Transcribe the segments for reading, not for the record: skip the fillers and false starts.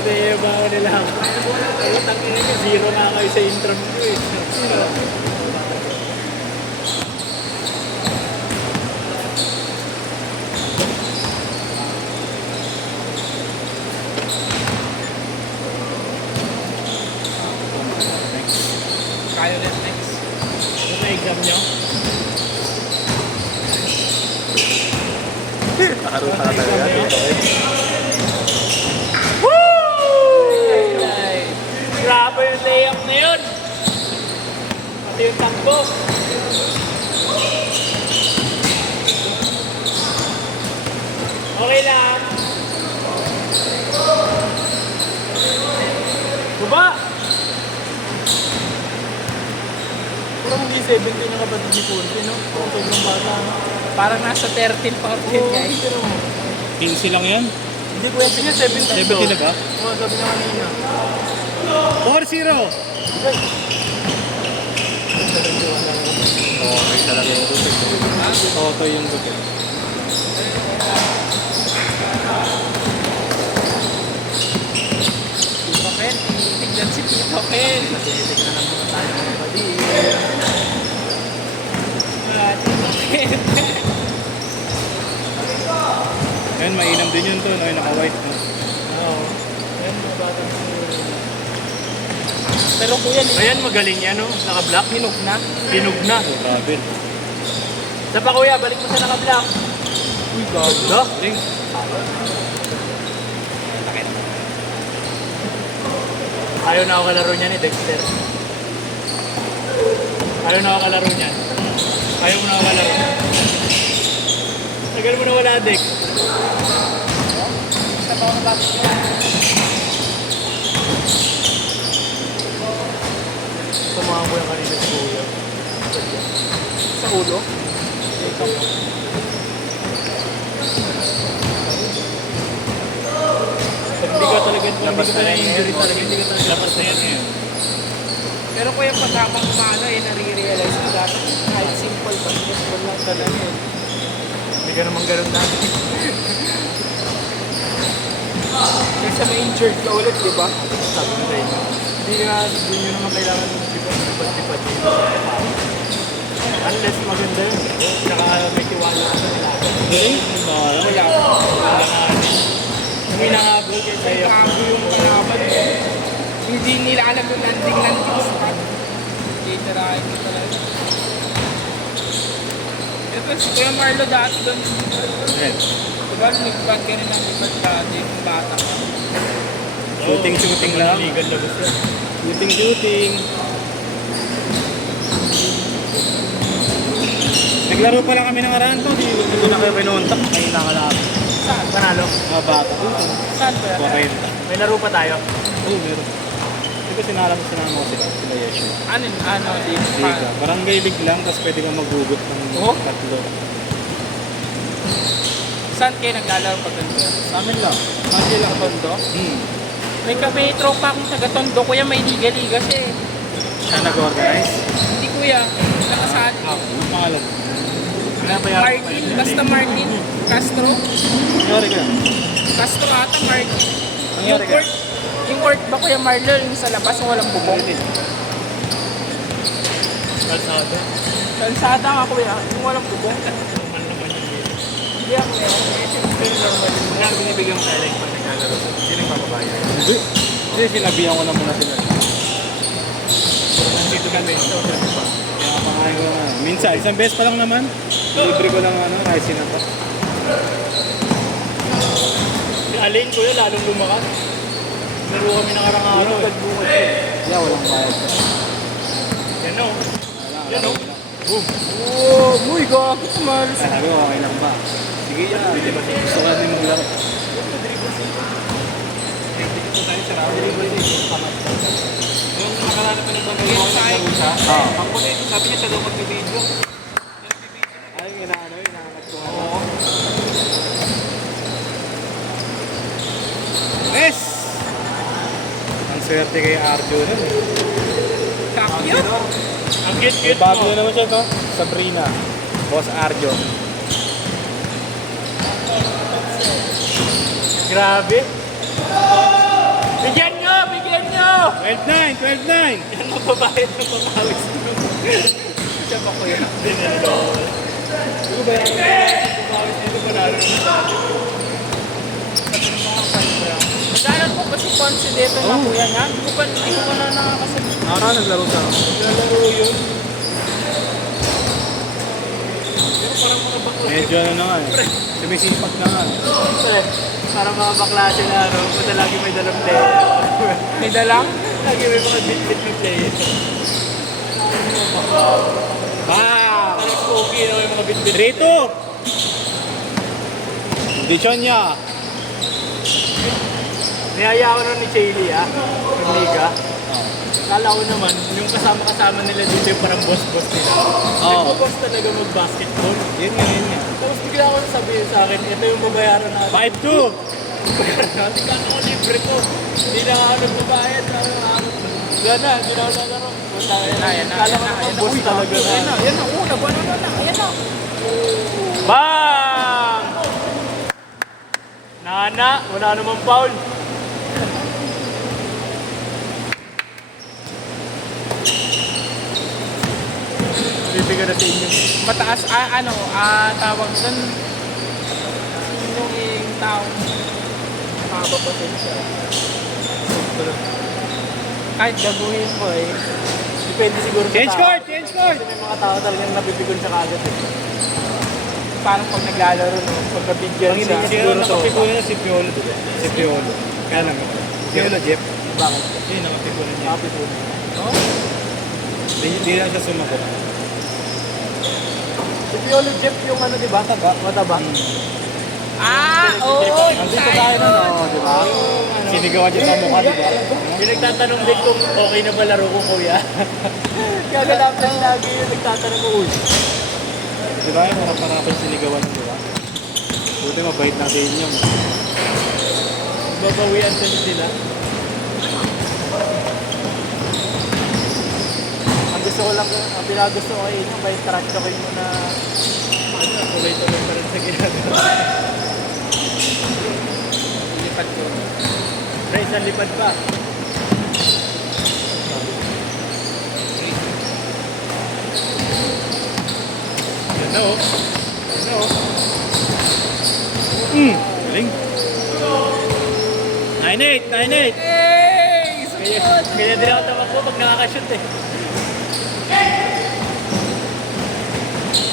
Nadaya ba ako nila ako? Ay, tangin na zero na kayo sa intro mo eh. Kaya ulit next. Ano na exam nyo? Taro pa talaga. Grabe yung layup na yun! Pati yung takbo! Okay lang! Baba! Parang hindi 17 yung kapatid ni Ponce, no? Sobrang bata, no? Parang nasa 13, 14 guys. Pero mo. 15 lang yan. Hindi ko yan niya 17. 17 na ba? Oo, sabi niya kanina. 4-0! Okay talaga yung tubig. Toto yung tubig. Tito Ken, tignan si Tito Ken. Tinitignan na muna tayo ng kapatid. Tito Ken. Ayun, mainam din yun to. Ayun, naka-white. No? Oo. Ayan, mga bata. Pero kuya, Ayan, magaling yan, no? Naka-block. hinog na. Hinog na. So, grabe. Isa pa, kuya. Balik mo sa naka-block. Uy, gaga. Galing. Ayaw na ako kalaro niya ni Dexter. Ayaw na ako kalaro niyan. Ayaw mo na ako kalaro. Tagal mo na wala, Dex. Sa mga bata. Tumahan ko yung kanina si kuya. Sa ulo. Ikaw mo. Pag hindi ka talaga, Labas hindi ka na talaga yan, injury eh. talaga, hindi ka talaga. Labas na yan eh. Pero kuya, pag habang umano eh, nare-realize ko dati kahit simple basketball lang talaga eh. Hindi ka naman ganun dati. Kasi may injured ka ulit, di ba? Sabi ko sa inyo. Hindi nyo naman kailangan lipat-lipat dito. Unless maganda yun. Tsaka may tiwala ka sa nila. Galing. Wala. Hindi nangahabol kayo sa'yo. Kago yung kalaban eh. Hindi nila alam yung landing spot. Titirahin ko talaga. Ito, si Kuya Marlo dati doon. Ayan. Diba, nagpad ka rin ng lipat dati yung bata ka. Shooting lang. Legal labas yan. Shooting. Naglaro pa lang kami ng arahan to. Hindi ko na kayo pinuntak. Kayo nakalap. Saan? Panalo. Mga bata. Saan ba? 40. May laro pa tayo. Oo, meron. Hindi ko sinama ko sila. Sila Yeshu. Ano, di Liga. Barangay league lang, tapos pwede kang maghugot ng Oh? tatlo. Saan kayo naglalaro pag ganito? Sa amin lang. Manila Tondo? May tropa akong taga Tondo, kuya, may liga-liga siya eh. Siya nag-organize. Hindi kuya, nakasali. Ano pangalan? Pinapayaran pa Martin, yun. basta Martin Castro. Nangyari ka? Castro ata, Martin. Nangyari ka? Yung court ba kuya Marlo, yung sa labas yung walang bubong? Kalsada. Kalsada nga kuya, yung walang bubong. Normal naman yun. Hindi ako meron. Pero normal yun. Kaya binibigyan mo tayo like pag naglalaro. Hindi nagpapabayad. Hindi. Hindi, sinabihan ko na muna sila. Nandito kami. Kaya pangayon ko na. Minsan, isang beses pa lang naman. Libre ko lang rice na pa. Yung alin ko yun, lalong lumakas. Laro kami ng arang-araw. Nagbukas yun. Kaya walang bayad. Yan o. Yan o. Boom. Oh, muy gago, Mars. Sabi ko, okay lang ba? Sige yan. Gusto ka din maglaro. Dito tayo sa round. Yung nakalala pa nito may mga laro siya. Ang kulit, sabi niya sa loob mag-video. Ay, inaano, inaangat ko nga. Oo. Yes! Ang swerte kay Arjo nun eh. Kakyo. Ang May cute-cute bago mo. na naman siya to. Sabrina. Boss Arjo. Grabe. Bigyan nyo! Bigyan nyo! 12-9, 12-9. Yan mababayad ng pangawis mo. Siya pa ko yun. Hindi na ito. Ano ba yan? Pangawis dito panalo na. Nagdalan po kasi consider na kuya niya. Hindi ko pa na nakakasabi. Ara, naglaro sa ako. Nalaro yun. Pero parang mga bakla. Medyo ano na nga eh. Sumisipat na nga. Eh, parang mga bakla sila, no? Punta lagi may dalang player. May dalang? Lagi may mga bit-bit ng player. Ah! Parang spooky na may mga bit-bit. 3-2. Kondisyon niya. Niyaya ko nun ni Chaley, yung liga. Kala ko naman, yung kasama-kasama nila dito yung parang boss-boss nila. Oo. Nagpo-boss talaga mag-basketball. Yun nga, yun nga. Tapos bigla ako sabihin sa akin, ito yung babayaran natin. 5-2. Kasi kano ko libre ko. Hindi na ako nagbabayad. Yan na, hindi na ako nalaro. Yan na. Kala ko naman boss talaga na. Yan na. Una. Banana na. Yan na. Bang! Nana, wala namang foul. Bibigyan na sa inyo. Mataas, tawag doon. Yung taong makababasin siya. Kahit gaguhin mo eh. Depende siguro sa Change tao. court, change court. Kasi may mga tao talagang napipigon siya kagad eh. Parang pag naglalaro, no, pag nabigyan Ang siya. hindi Siguro siguro to. nakapikunan na si Piolo, diba? Si Piolo. Kaya lang. Piolo, Jeff. Bakit? Yun, nakapikunan niya. Napipigon. Hindi lang siya sumagot. Si Piolo Jeff yung ano, di ba? Mataba. Oo! Andito tayo na, no? Di ba? Sinigawan niya sa mukha, diba? Yung nagtatanong din kung okay na ba laro ko, kuya. Gagalap lang lagi yung nagtatanong ko, uy. Diba yung harap-harapan sinigawan, diba? Buti mabait na din yun. Babawian din sila. Ang gusto ko lang, ang pinagusto ko ay may trash ko mo na tuloy-tuloy pa rin sa ginagawa. Lipat ko. Pre, isang lipad pa. Yan na oh. Yan na oh. Galing. 9-8, 9-8. Hey! Kaya din ako tamakbo pag nakakashoot eh.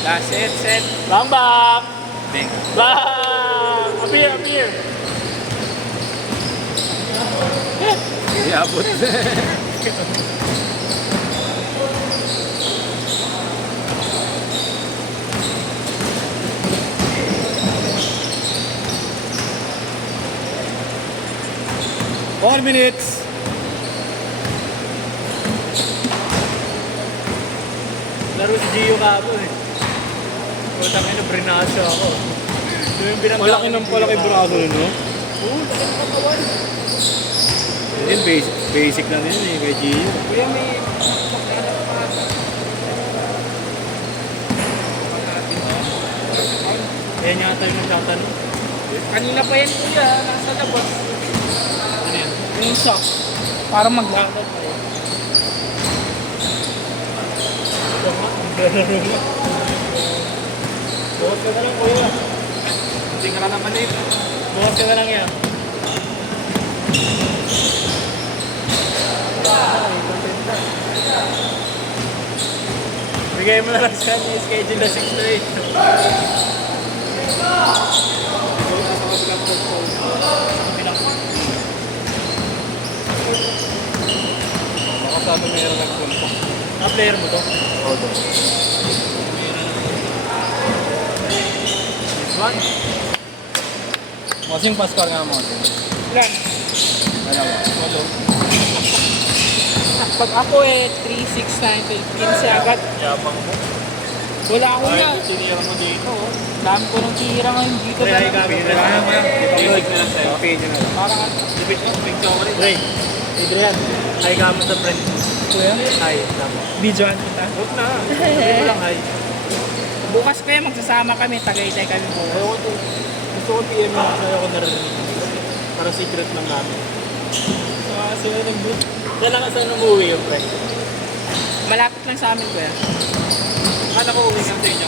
Last set. Bang bang! Bang. Bang! Appear! Hindi abot. Four minutes. Laro si Gio kapo eh. Putang ina, brinasyo ako. Ito yung binangga Malaki ko ng ni palaki Gio braso kapo. nun, no? Oo, laki ng katawan. Yun, basic lang yun eh, kay Gio. Kuya, may magkakalat pa ata. Kaya niya tayo nagtatanong. Kanina pa yan kuya, nasa labas. Ano yan? Yung sock. Para maglakad pa yun. Ito nga, ang gano'n mo. Bukas ka na lang kuya. Hindi ka na naman eh. Bukas ka na lang yan. Bigay mo na lang sa kanya yung schedule na 6 to 8. Baka sa amin mayroon nagpunta. Player mo to? Oo, doon. This one? Masing Pascal nga mo. Ilan? Ano ba? Walo. Pag ako 3, 6, 9, 15 agad. Yabang mo. Wala ako Ay, na. sinira mo dito. Dami ko ng tira ngayon dito. Pre, ay kami. Pre, Basic na lang sa'yo. Okay, yun na lang. Parang Pre, Adrian, ay kamo sa friend. kuya. Ay, tama. Videoan kita. Huwag na. Sabi mo lang, ay. Bukas kaya magsasama kami. Tagaytay kami bukas. Gusto ko PM mo sa'yo ako narinig. Para secret lang namin. Sila nag-book. Saan lang saan umuwi yung pre? Malapit lang sa amin, kuya. Kala ko uwi kang sa inyo.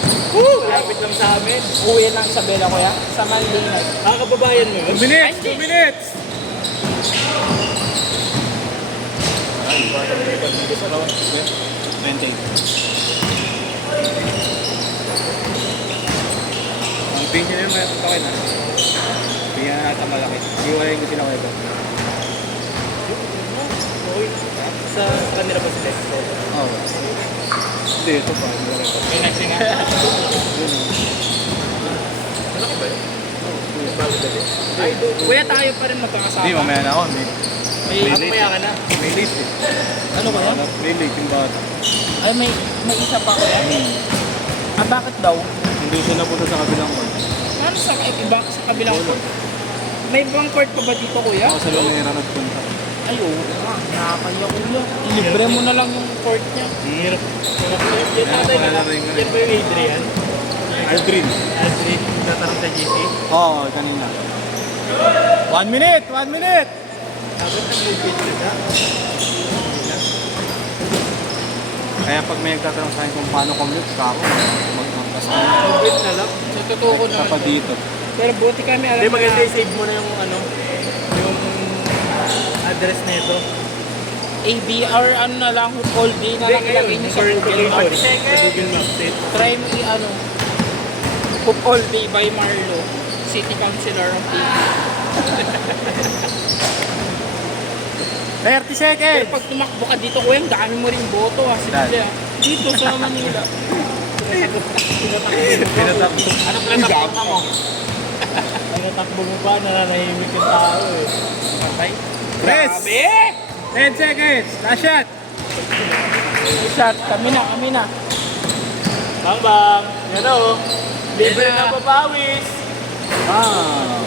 Malapit lang sa amin. Uwi ng Isabela, kuya. Sa Monday night. Kababayan mo yun? 2 minutes! 2 minutes! Ay, 20. Ang pin nyo yun, may pagkakay na. Bigyan na natin malaki. Iwalayin ko sila kayo. Okay. Sa kanila ba sila? Oo. Hindi, ito pa. Malaki pa. May nagsinga. Yun, oh. Malaki ba yun? Bago dali. Ay, kuya, tayo pa rin magkakasama. Hindi, mamaya na ako. May maya ka na. May late eh. Ano ba yan? May late yung bata. Ay, may isa pa, kuya. Ah, bakit daw? Hindi siya napunta sa kabilang court. Ano sa iba sa kabilang court? May ibang court pa ba dito, kuya? Ako sa Lumera nagpunta. Ay, oo nga. Nakakaya, kuya. Libre mo na lang yung court niya. Hirap. Yan natin na lang. Yan ba yung Adrian? Aldrin. Adrian, tatanong sa GC. Oo, kanina. 1 minute! 1 minute! Sabi na may picture na. Kaya pag may nagtatanong sa akin kung paano commute, ako magmangkas na Wait na lang. Sa totoo ko naman. pa dito. Pero buti kami alam Hindi, na maganda i-save mo na yung ano, yung address na ito. ABR, ano na lang, all day na lang ilagay niyo sa Google Maps. Sa Google Maps. Try mo i-ano, Hoop All Day by Marlo, City Councilor of PB. 30 seconds! Pero pag tumakbo ka dito, kuya, ang dami mo rin boto ha. Sige, dito sa Manila. Pinatakbo. Ano pala takbo mo? Ano takbo mo ba? Nananahimik yung tao eh. Patay. Press! Grabe! 10 seconds! Last shot! Shot, kami na. Bang bang! Yan o. Libre Yan na. na papawis. Ah!